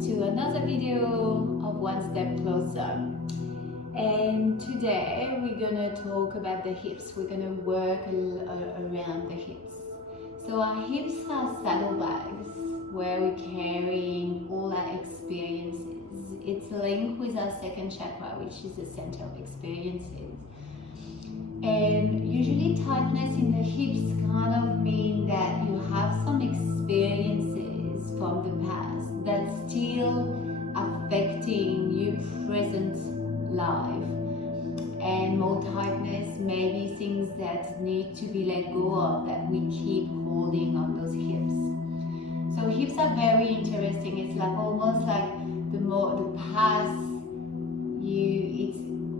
to another video of One Step Closer. And today we're gonna talk about the hips. We're gonna work around the hips. So our hips are saddlebags where we're carrying all our experiences. It's linked with our second chakra, which is the center of experiences. And usually tightness in the hips kind of mean that you have some experiences from the past that's still affecting your present life. And more tightness may be things that need to be let go of, that we keep holding on those hips. So hips are very interesting. It's like almost like the past,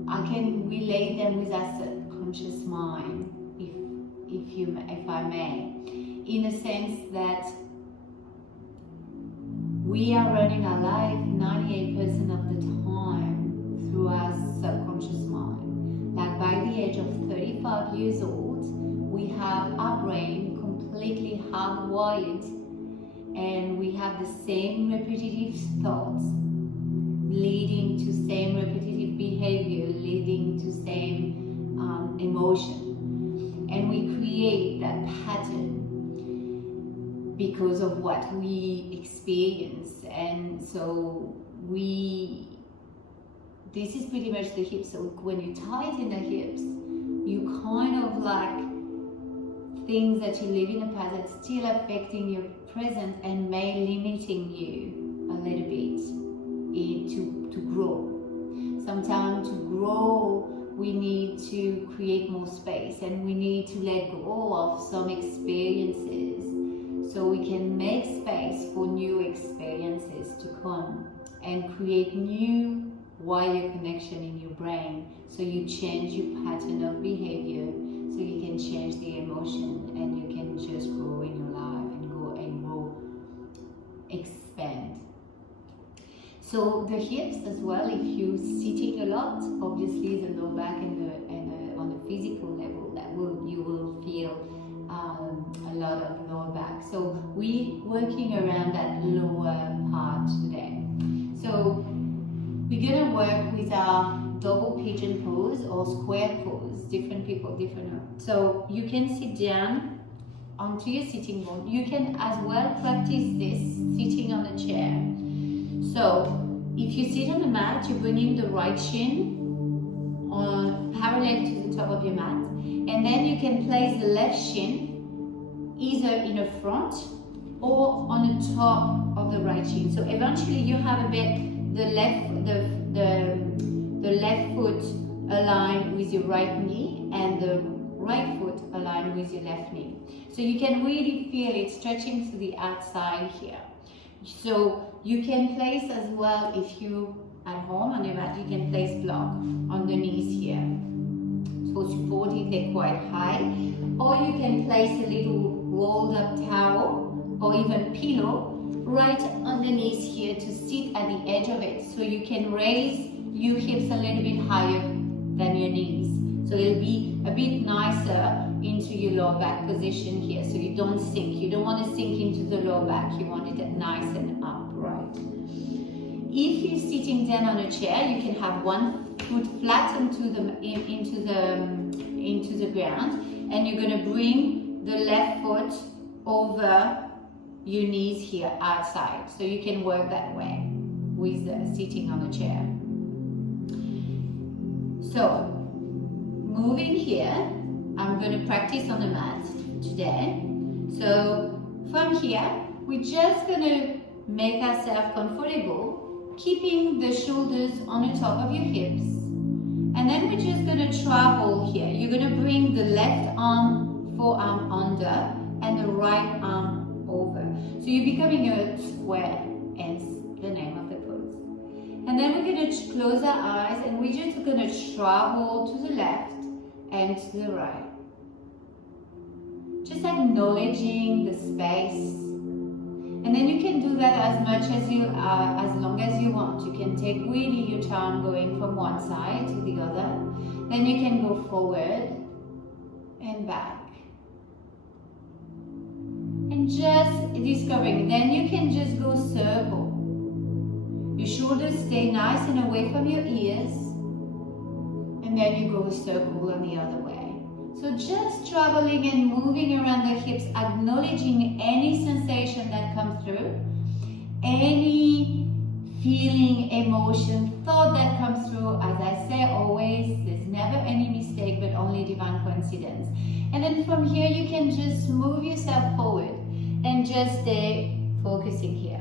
I can relate them with our subconscious mind, if I may, in a sense that we are running our life 98% of the time through our subconscious mind. Like by the age of 35 years old, we have our brain completely hardwired, and we have the same repetitive thoughts leading to same repetitive behavior, leading to same emotion. And we create that pattern because of what we experience. And so this is pretty much the hips. So when you tighten the hips, you kind of like things that you live in the past that's still affecting your present and may limiting you a little bit to grow. Sometimes to grow, we need to create more space, and we need to let go of some experiences so we can make space for new experiences to come and create new wire connection in your brain, so you change your pattern of behavior, so you can change the emotion, and you can just grow in your life and grow, expand. So the hips as well, if you're sitting a lot, obviously the lower back and on a physical level, you will feel a lot of lower back. So we're working around that lower part today. So we're gonna work with our double pigeon pose or square pose. Different people, different. So you can sit down onto your sitting bone. You can as well practice this sitting on a chair. So if you sit on the mat, you're bringing the right shin parallel to the top of your mat, and then you can place the left shin either in the front or on the top of the right shin. So eventually you have a bit the left foot aligned with your right knee and the right foot aligned with your left knee. So you can really feel it stretching to the outside here. So you can place as well, if you at home on your mat, you can place block on the knees here. So support if they're quite high, or you can place a little rolled up towel or even pillow right underneath here to sit at the edge of it, so you can raise your hips a little bit higher than your knees. So it'll be a bit nicer into your lower back position here, so you don't sink. You don't want to sink into the lower back. You want it nice and upright. If you're sitting down on a chair, you can have one foot flat into the ground, and you're going to bring the left foot over your knees here outside. So you can work that way with sitting on a chair. So moving here, I'm going to practice on the mat today. So from here, we're just going to make ourselves comfortable, keeping the shoulders on the top of your hips. And then we're just going to travel here. You're going to bring the left forearm under and the right arm over. So you're becoming a square, hence the name of the pose. And then we're going to close our eyes, and we're just going to travel to the left and to the right. Just acknowledging the space. And then you can do that as much as as long as you want. You can take really your time going from one side to the other. Then you can go forward and back. And just discovering. Then you can just go circle. shoulders stay nice and away from your ears. And then you go a circle on the other way. So just traveling and moving around the hips, acknowledging any sensation that comes through, any feeling, emotion, thought that comes through. As I say always, there's never any mistake, but only divine coincidence. And then from here, you can just move yourself forward and just stay focusing here.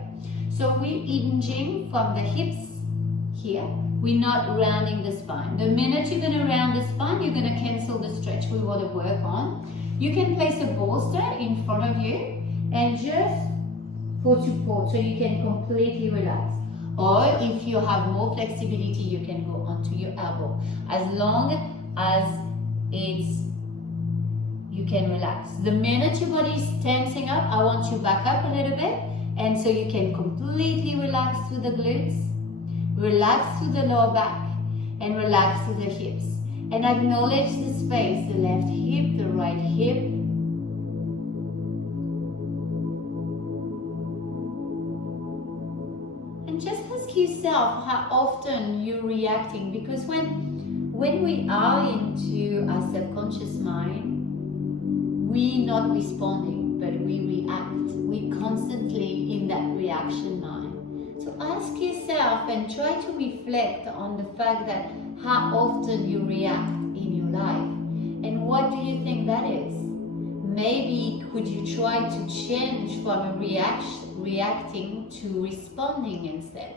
So we're hinging from the hips here. We're not rounding the spine. The minute you're going to round the spine, you're going to cancel the stretch we want to work on. You can place a bolster in front of you and just for support so you can completely relax. Or if you have more flexibility, you can go onto your elbow. As long as you can relax. The minute your body is tensing up, I want you back up a little bit, and so you can completely relax through the glutes, relax through the lower back, and relax through the hips. And acknowledge the space, the left hip, the right hip. And just ask yourself how often you're reacting, because when we are into our subconscious mind, we're not responding, but we react. We're constantly in that reaction mind. So ask yourself and try to reflect on the fact that how often you react in your life. And what do you think that is? Maybe could you try to change from reacting to responding instead?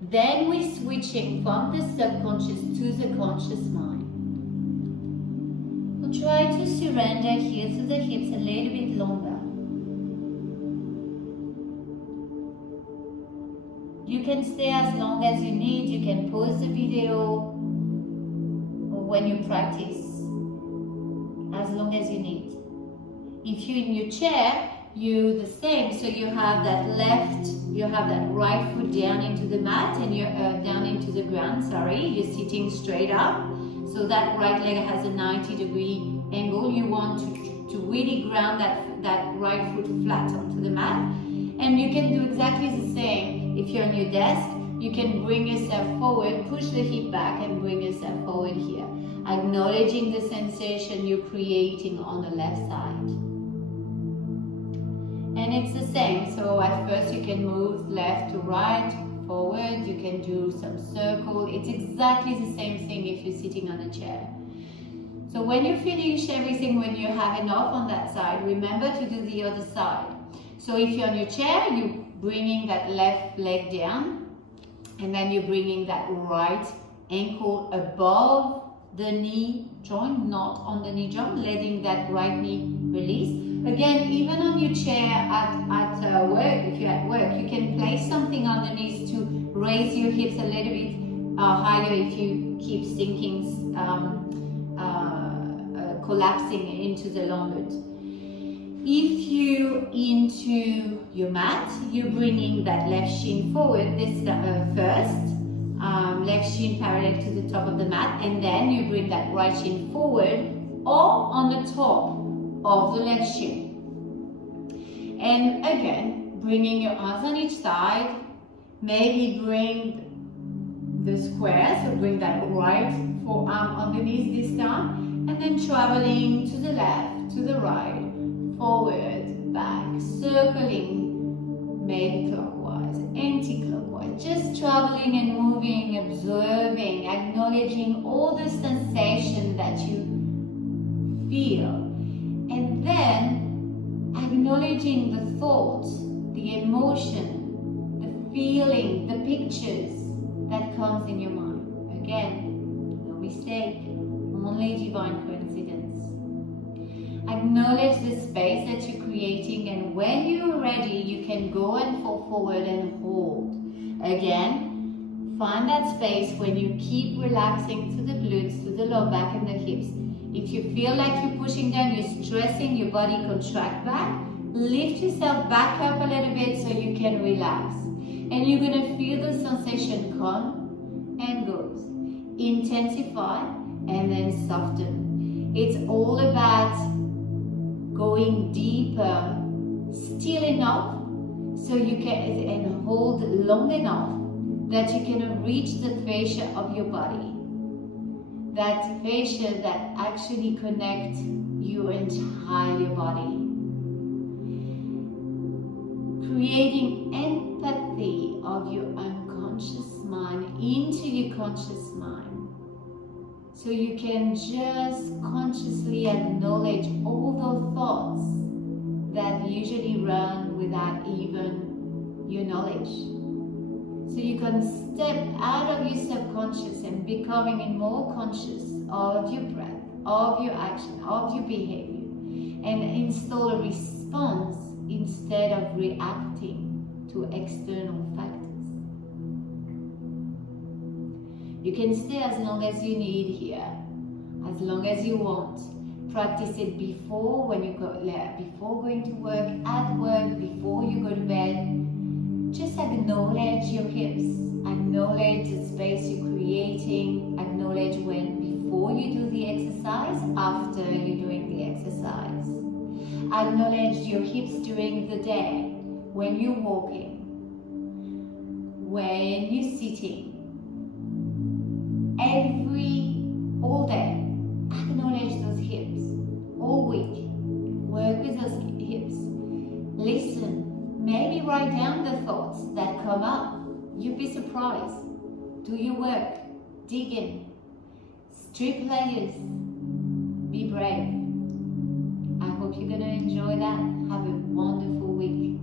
Then we're switching from the subconscious to the conscious mind. Try to surrender here to the hips a little bit longer. You can stay as long as you need. You can pause the video when you practice as long as you need. If you're in your chair, you the same. So you have that right foot down into the mat and you're down into the ground. You're sitting straight up. So that right leg has a 90-degree angle. You want to really ground that right foot flat onto the mat. And you can do exactly the same. If you're on your desk, you can bring yourself forward, push the hip back and bring yourself forward here. Acknowledging the sensation you're creating on the left side. And it's the same. So at first you can move left to right, forward, you can do some circle. It's exactly the same thing if you're sitting on a chair. So when you finish everything, when you have enough on that side, remember to do the other side. So if you're on your chair, you're bringing that left leg down, and then you're bringing that right ankle above the knee joint, not on the knee joint, letting that right knee release. Again, even on your chair at work, if you're at work, you can place something underneath to raise your hips a little bit higher if you keep sinking, collapsing into the lumbar. If you into your mat, you're bringing that left shin forward this first, left shin parallel to the top of the mat, and then you bring that right shin forward or on the top of the left shin. And again, bringing your arms on each side, maybe bring the square, so bring that right forearm underneath this time, and then traveling to the left, to the right, forward, back, circling, maybe clockwise, anti-clockwise, just traveling and moving, observing, acknowledging all the sensation that you feel. And then acknowledging the thoughts, the emotion, the feeling, the pictures that comes in your mind. Again, no mistake, only divine coincidence. Acknowledge the space that you're creating, and when you're ready, you can go and fall forward and hold. Again, find that space when you keep relaxing through the glutes, through the lower back and the hips. If you feel like you're pushing down, you're stressing, your body contract back, lift yourself back up a little bit so you can relax. And you're going to feel the sensation come and goes. Intensify and then soften. It's all about going deeper, still enough so you can, and hold long enough that you can reach the fascia of your body, that fascia that actually connects your entire body, creating empathy of your unconscious mind into your conscious mind, so you can just consciously acknowledge all those thoughts that usually run without even your knowledge. So you can step out of your subconscious and becoming more conscious of your breath, of your action, of your behavior, and install a response instead of reacting to external factors. You can stay as long as you need here, as long as you want. Practice it before, when you go, before going to work, at work, before you go to bed. Just acknowledge your hips, acknowledge the space you're creating, acknowledge before you do the exercise, after you're doing the exercise. Acknowledge your hips during the day, when you're walking, when you're sitting, all day. Acknowledge those hips, all week. Work with those hips. Listen, maybe write down the thoughts that come up. You'd be surprised. Do your work, dig in, strip layers, be brave. I hope you're going to enjoy that. Have a wonderful week.